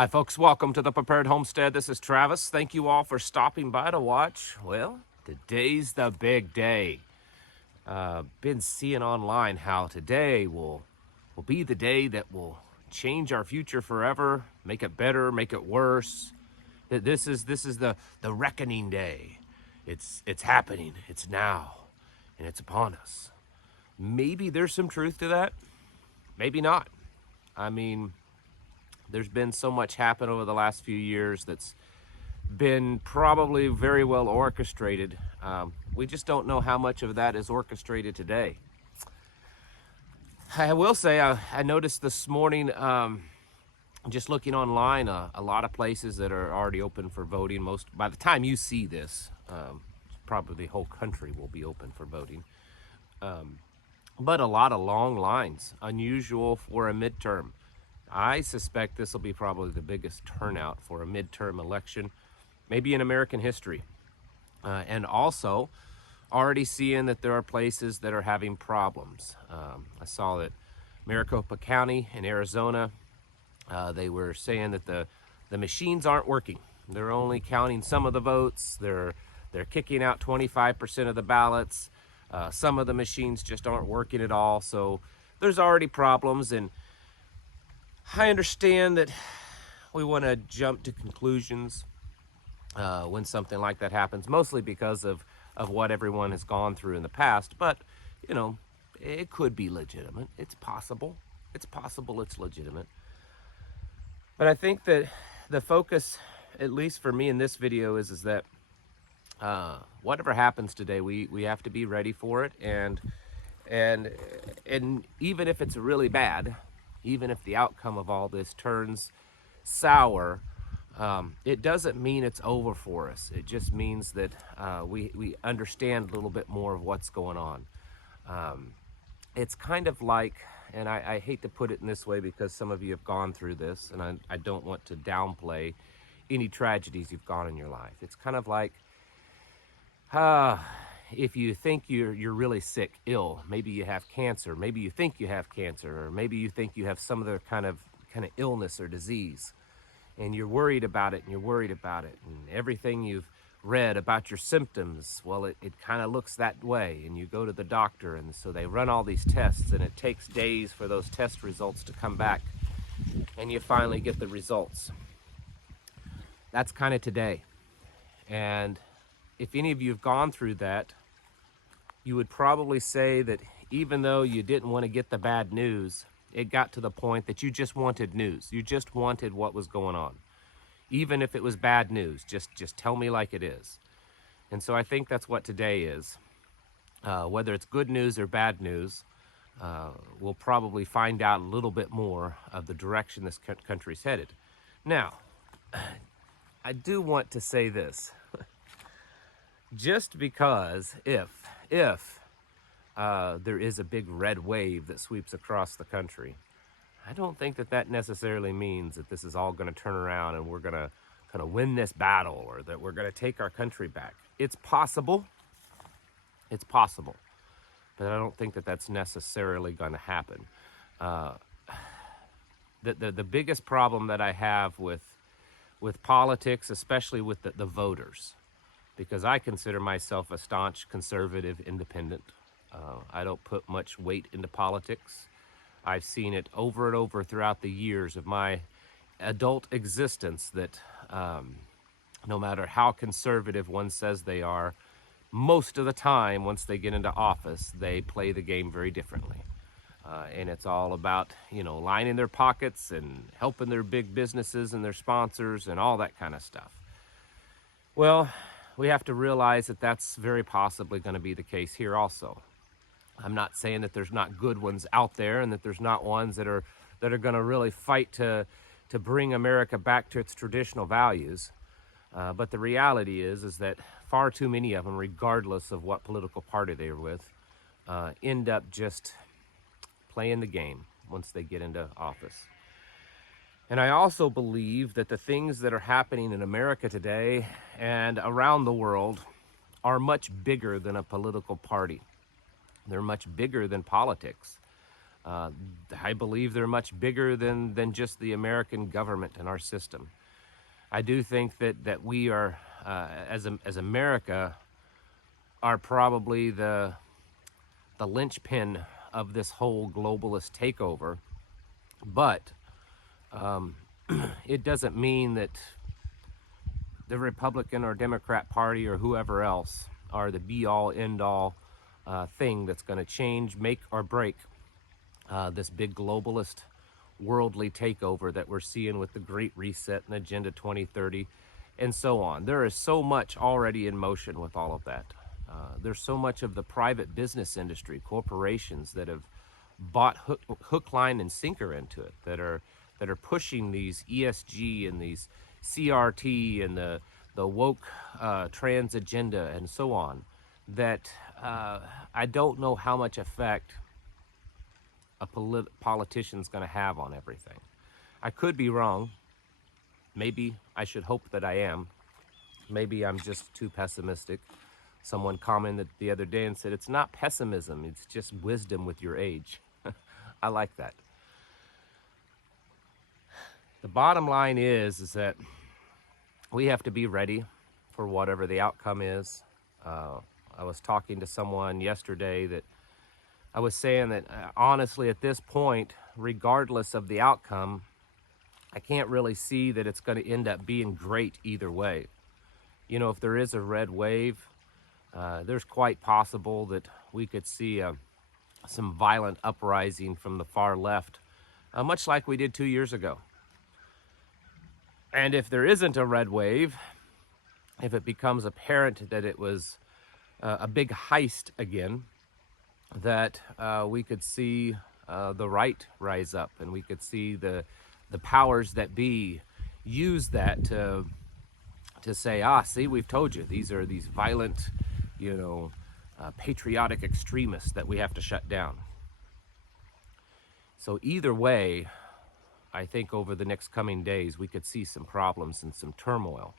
Hi, folks. Welcome to the Prepared Homestead. This is Travis. Thank you all for stopping by to watch. Well, today's the big day. Been seeing online how today will be the day that will change our future forever, make it better, make it worse. This is the reckoning day. It's happening. It's now, and it's upon us. Maybe there's some truth to that. Maybe not. I mean, there's been so much happen over the last few years that's been probably very well orchestrated. We just don't know how much of that is orchestrated today. I will say I noticed this morning, just looking online, a lot of places that are already open for voting. Most by the time you see this, probably the whole country will be open for voting. But a lot of long lines, unusual for a midterm. I suspect this will be probably the biggest turnout for a midterm election, maybe in American history. And also, already seeing that there are places that are having problems. I saw that Maricopa County in Arizona, they were saying that the machines aren't working. They're only counting some of the votes. They're kicking out 25% of the ballots. Some of the machines just aren't working at all. So there's already problems, and I understand that we want to jump to conclusions when something like that happens, mostly because of what everyone has gone through in the past. But, you know, it could be legitimate. It's possible. It's possible it's legitimate. But I think that the focus, at least for me in this video, is that whatever happens today, we have to be ready for it. And even if it's really bad, even if the outcome of all this turns sour, it doesn't mean it's over for us. It just means that we understand a little bit more of what's going on. It's kind of like, and I hate to put it in this way because some of you have gone through this, and I don't want to downplay any tragedies you've gone in your life. It's kind of like, if you think you're really sick, ill, maybe you have cancer, maybe you think you have cancer, or maybe you think you have some other kind of illness or disease, and you're worried about it, and everything you've read about your symptoms, well, it kind of looks that way, and you go to the doctor, and so they run all these tests, and it takes days for those test results to come back, and you finally get the results. That's kind of today. And if any of you have gone through that, you would probably say that even though you didn't want to get the bad news, it got to the point that you just wanted news. You just wanted what was going on. Even if it was bad news, just tell me like it is. And so I think that's what today is. Whether it's good news or bad news, we'll probably find out a little bit more of the direction this country's headed. Now, I do want to say this. Just because if there is a big red wave that sweeps across the country, I don't think that necessarily means that this is all going to turn around and we're going to kind of win this battle, or that we're going to take our country back. It's possible. It's possible. But I don't think that that's necessarily going to happen. The biggest problem that I have with politics, especially with the voters, because I consider myself a staunch conservative independent. I don't put much weight into politics. I've seen it over and over throughout the years of my adult existence that no matter how conservative one says they are, most of the time, once they get into office, they play the game very differently. And it's all about, lining their pockets and helping their big businesses and their sponsors and all that kind of stuff. Well, we have to realize that that's very possibly going to be the case here also. I'm not saying that there's not good ones out there and that there's not ones that are going to really fight to bring America back to its traditional values. But the reality is that far too many of them, regardless of what political party they're with, end up just playing the game once they get into office. And I also believe that the things that are happening in America today and around the world are much bigger than a political party. They're much bigger than politics. Uh, I believe they're much bigger than just the American government and our system. I do think that we are, as America, are probably the linchpin of this whole globalist takeover. But it doesn't mean that the Republican or Democrat Party or whoever else are the be-all, end-all thing that's going to change, make or break this big globalist worldly takeover that we're seeing with the Great Reset and Agenda 2030 and so on. There is so much already in motion with all of that. There's so much of the private business industry, corporations that have bought hook, line, and sinker into it, that are pushing these ESG and these CRT and the woke trans agenda and so on. That I don't know how much effect a politician's going to have on everything. I could be wrong. Maybe I should hope that I am. Maybe I'm just too pessimistic. Someone commented the other day and said, it's not pessimism, it's just wisdom with your age. I like that. The bottom line is that we have to be ready for whatever the outcome is. I was talking to someone yesterday that I was saying that honestly at this point, regardless of the outcome, I can't really see that it's going to end up being great either way. You know, if there is a red wave, there's quite possible that we could see some violent uprising from the far left, much like we did 2 years ago. And if there isn't a red wave, if it becomes apparent that it was a big heist again, that we could see the right rise up, and we could see the powers that be use that to say, see, we've told you, these are these violent, patriotic extremists that we have to shut down. So either way, I think over the next coming days, we could see some problems and some turmoil.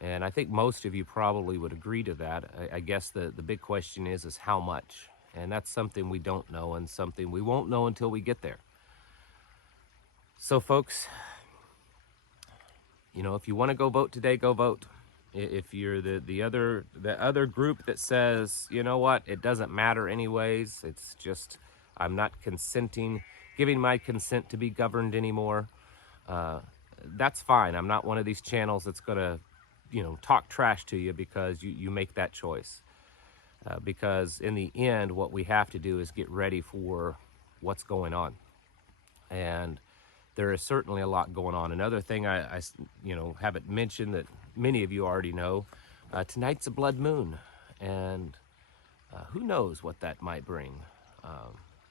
And I think most of you probably would agree to that. I guess the big question is how much? And that's something we don't know, and something we won't know until we get there. So folks, if you want to go vote today, go vote. If you're the other group that says, you know what, it doesn't matter anyways, it's just I'm not giving my consent to be governed anymore, that's fine. I'm not one of these channels that's going to, talk trash to you because you make that choice. Because in the end, what we have to do is get ready for what's going on. And there is certainly a lot going on. Another thing I haven't mentioned that many of you already know, tonight's a blood moon. And who knows what that might bring.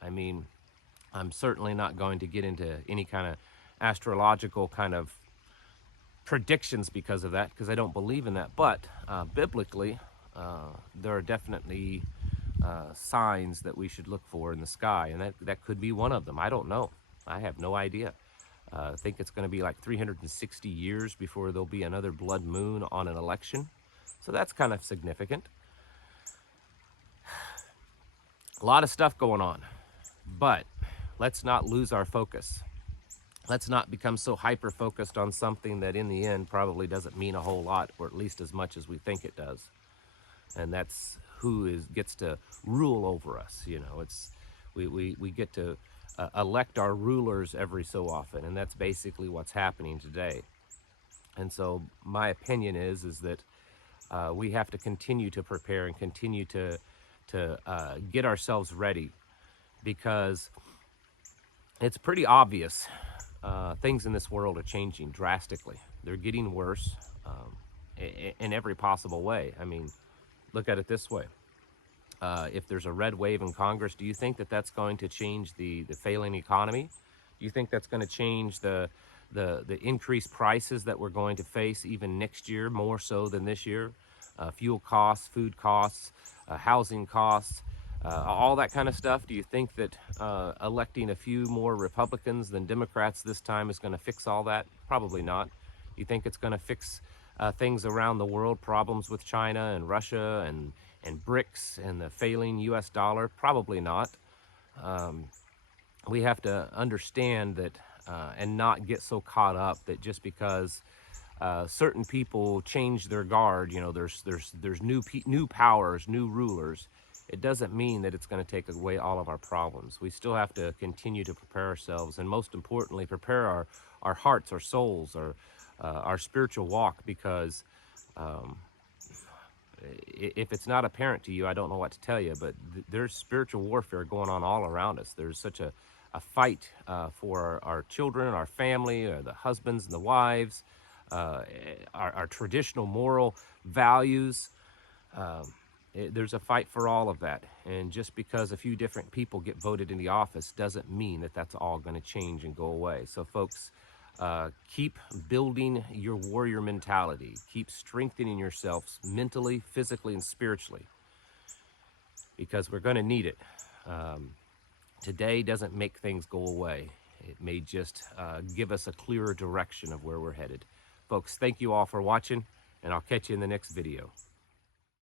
I'm certainly not going to get into any kind of astrological kind of predictions because of that, because I don't believe in that. But biblically, there are definitely signs that we should look for in the sky, and that could be one of them. I don't know. I have no idea. I think it's going to be like 360 years before there'll be another blood moon on an election. So that's kind of significant. A lot of stuff going on, but let's not lose our focus. Let's not become so hyper-focused on something that in the end probably doesn't mean a whole lot, or at least as much as we think it does. And that's who gets to rule over us. We get to elect our rulers every so often, and that's basically what's happening today. And so my opinion is that we have to continue to prepare and continue to get ourselves ready, because it's pretty obvious things in this world are changing drastically. They're getting worse in every possible way. Look at it this way. If there's a red wave in Congress, do you think that that's going to change the failing economy? Do you think that's going to change the increased prices that we're going to face even next year, more so than this year? Fuel costs, food costs, housing costs, all that kind of stuff. Do you think that electing a few more Republicans than Democrats this time is going to fix all that? Probably not. Do you think it's going to fix things around the world, problems with China and Russia and BRICS and the failing US dollar? Probably not. we have to understand that and not get so caught up that just because certain people change their guard, you know, there's new powers, new rulers. It doesn't mean that it's going to take away all of our problems. We still have to continue to prepare ourselves, and most importantly, prepare our hearts, our souls, our spiritual walk, because if it's not apparent to you, I don't know what to tell you, but there's spiritual warfare going on all around us. There's such a fight for our children, our family, or the husbands and the wives, our traditional moral values. There's a fight for all of that. And just because a few different people get voted in the office doesn't mean that that's all going to change and go away. So folks, keep building your warrior mentality. Keep strengthening yourselves mentally, physically, and spiritually, because we're going to need it. Today doesn't make things go away. It may just give us a clearer direction of where we're headed. Folks, thank you all for watching, and I'll catch you in the next video.